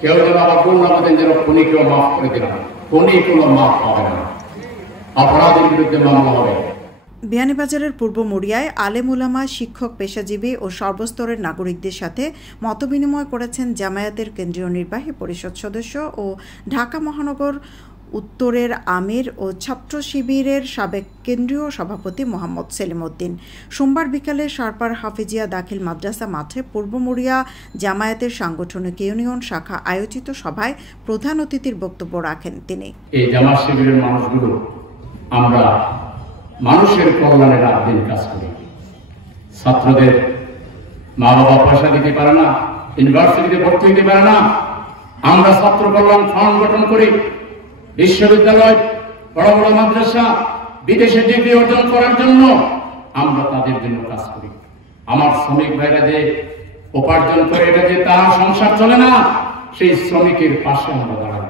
কেউ যেন আবার বললাম যেন খনিকেও মাফ করে দিলাম, খনি কোনো মাফ হবে না, অপরাধের বিরুদ্ধে মামলা হবে। বিয়ানীবাজারের পূর্ব মুড়িয়ায় আলেম উলামা, শিক্ষক, পেশাজীবী ও সর্বস্তরের নাগরিকদের সাথে মতবিনিময় করেছেন জামায়াতের কেন্দ্রীয় নির্বাহী পরিষদ সদস্য ও ঢাকা মহানগর উত্তরের আমির ও ছাত্র শিবিরের সাবেক কেন্দ্রীয় সভাপতি মোহাম্মদ সেলিম উদ্দিন। সোমবার বিকালে সারপার হাফিজিয়া দাখিল মাদ্রাসা মাঠে পূর্ব মুড়িয়া জামায়াতের সাংগঠনিক ইউনিয়ন শাখা আয়োজিত সভায় প্রধান অতিথির বক্তব্য রাখেন তিনি। এই জামাত শিবিরের মানুষগুলো আমরা মানুষের কল্যাণে রাত দিন কাজ করি। ছাত্রদের মা বাবা পয়সা দিতে পারে না, ইউনিভার্সিটিতে ভর্তি হতে পারে না, আমরা ছাত্র কল্যাণ ফান্ড গঠন করি। বিশ্ববিদ্যালয়, বড় বড় মাদ্রাসা, বিদেশে ডিগ্রি অর্জন করার জন্য আমরা তাদের জন্য কাজ করি। আমার শ্রমিক ভাইরা যে উপার্জন করে, এটা যে তার সংসার চলে না, সেই শ্রমিকের পাশে আমরা দাঁড়াই।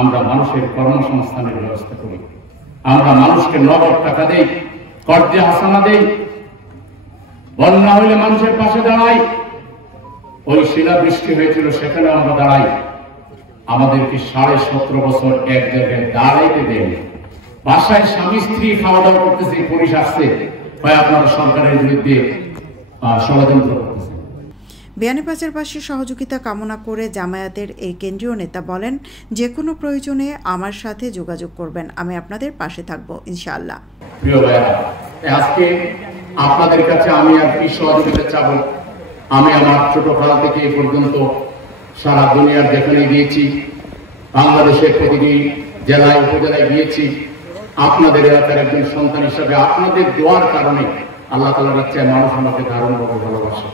আমরা মানুষের কর্মসংস্থানের ব্যবস্থা করি, আমরা মানুষকে নগদ টাকা দেই, কর্জে হাসানা দেই, বন্যা হইলে মানুষের পাশে দাঁড়াই। ওই শিলাবৃষ্টি হয়েছিল, সেখানে আমরা দাঁড়াই। আমাদেরকে 17.5 বছর এক জায়গায় দাঁড়াইতে দেন। বাসায় স্বামী স্ত্রী খাওয়া দাওয়া করতেছে, পুলিশ আসছে, হয় আপনারা সরকারের বিরুদ্ধে ষড়যন্ত্র করতেছে। বিয়ানীবাজারবাসীর সহযোগিতা কামনা করে জামায়াতের এই কেন্দ্রীয় নেতা বলেন, যে কোনো প্রয়োজনে আমার সাথে যোগাযোগ করবেন, আমি আপনাদের পাশে থাকবো ইনশাআল্লাহ। প্রিয় ভাইরা, আজকে আপনাদের কাছে আমি আর কি সহযোগিতা চাবো। আমি আমার ছোটকাল থেকে এই পর্যন্ত সারা দুনিয়ার যেখানে গিয়েছি, বাংলাদেশের প্রতিটি জেলায় উপজেলায় গিয়েছি, আপনাদের এলাকার একজন সন্তান হিসাবে আপনাদের দোয়ার কারণে আল্লাহ তাআলার কাছে মানুষ আমাকে দারুণভাবে ভালোবাসে,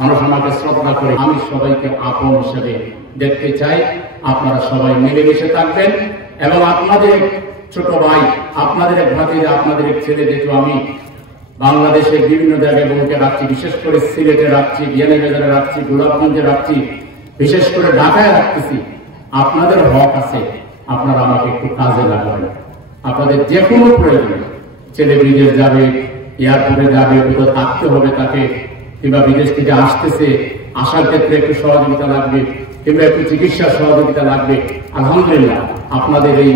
মানুষ আমাকে শ্রদ্ধা করে। আমি সবাইকে আপন হিসেবে দেখতে চাই। আপনারা সবাই মিলেমিশে থাকবেন এবং আপনাদের ছোট ভাই, আপনাদের এক ভাতিজা, আপনাদের এক ছেলে, যেহেতু আমি বাংলাদেশের বিভিন্ন জায়গায় বোনকে রাখছি, বিশেষ করে সিলেটে রাখছি, বিয়ানীবাজারে রাখছি, গোলাপগঞ্জে রাখছি, বিশেষ করে ঢাকায় রাখতেছি। আপনাদের হক আছে, আপনারা আমাকে একটু কাজে লাগাবেন। আপনাদের যে কোনো প্রয়োজন, ছেলে বিদেশ যাবে, এয়ারপোর্টে যাবে, কোথাও থাকতে হবে তাকে, কিংবা বিদেশ থেকে আসতেছে, আসার ক্ষেত্রে একটু সহযোগিতা লাগবে, কিংবা একটু চিকিৎসার সহযোগিতা লাগবে, আলহামদুলিল্লাহ আপনাদের এই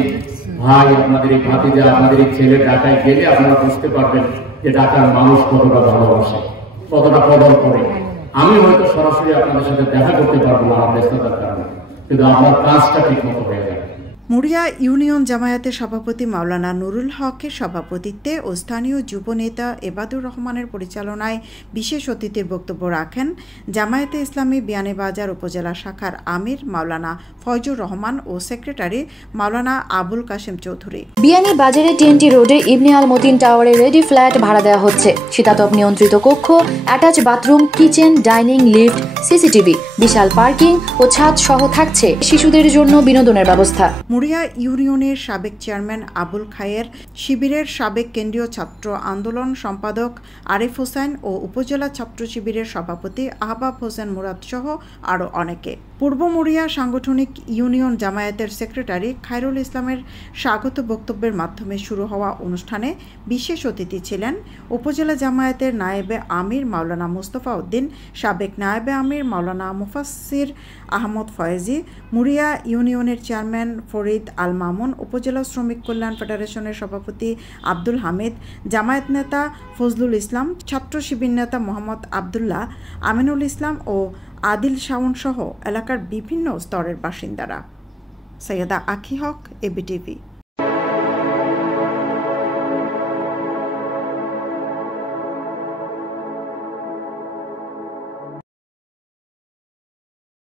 ভাই, আপনাদের এই ভাতিজা, আপনাদের এই ছেলে ঢাকায় গেলে আপনারা বুঝতে পারবেন যে ঢাকার মানুষ কতটা ভালোবাসে, কতটা কদর করে। আমি হয়তো সরাসরি আপনাদের সাথে দেখা করতে পারবো না আমার ব্যস্ততার কারণে, কিন্তু আমার কাজটা ঠিক মতো হয়ে যাবে। মুড়িয়া ইউনিয়ন জামায়াতের সভাপতি মাওলানা নুরুল হকের সভাপতিত্বে ও স্থানীয় যুব নেতা এবাদুর রহমানের পরিচালনায় বিশেষ অতিথির বক্তব্য রাখেন জামায়াতে ইসলামী বিয়ানীবাজার উপজেলা শাখার আমির মাওলানা ফয়জুর রহমান ও সেক্রেটারি মাওলানা আবুল কাশেম চৌধুরী। বিয়ানীবাজারে টিএনটি রোডে ইবনে আল মতিন টাওয়ারে রেডি ফ্ল্যাট ভাড়া দেওয়া হচ্ছে। শীতাতপ নিয়ন্ত্রিত কক্ষ, attach bathroom, kitchen, dining, lift, CCTV, বিশাল পার্কিং ও ছাদ সহ থাকছে শিশুদের জন্য বিনোদনের ব্যবস্থা। মুড়িয়া ইউনিয়নের সাবেক চেয়ারম্যান আবুল খায়ের, শিবিরের সাবেক কেন্দ্রীয় ছাত্র আন্দোলন সম্পাদক আরিফ হোসেন ও উপজেলা ছাত্র শিবিরের সভাপতি আহবাব হোসেন মুরাদ সহ আরও অনেকে। পূর্ব মুড়িয়া সাংগঠনিক ইউনিয়ন জামায়াতের সেক্রেটারি খায়রুল ইসলামের স্বাগত বক্তব্যের মাধ্যমে শুরু হওয়া অনুষ্ঠানে বিশেষ অতিথি ছিলেন উপজেলা জামায়াতের নায়েবে আমির মাওলানা মুস্তফা উদ্দিন, সাবেক নায়েবে আমির মাওলানা মুফাসসির আহমদ ফয়েজি, মুড়িয়া ইউনিয়নের চেয়ারম্যান ফরিদ আল মামুন, উপজেলা শ্রমিক কল্যাণ ফেডারেশনের সভাপতি আব্দুল হামিদ, জামায়াত নেতা ফজলুল ইসলাম, ছাত্র শিবির নেতা মোহাম্মদ আবদুল্লাহ, আমিনুল ইসলাম ও আদিল শাওন সহ এলাকার বিভিন্ন স্তরের বাসিন্দারা। সৈয়দা আখি হক, এবিটিভি।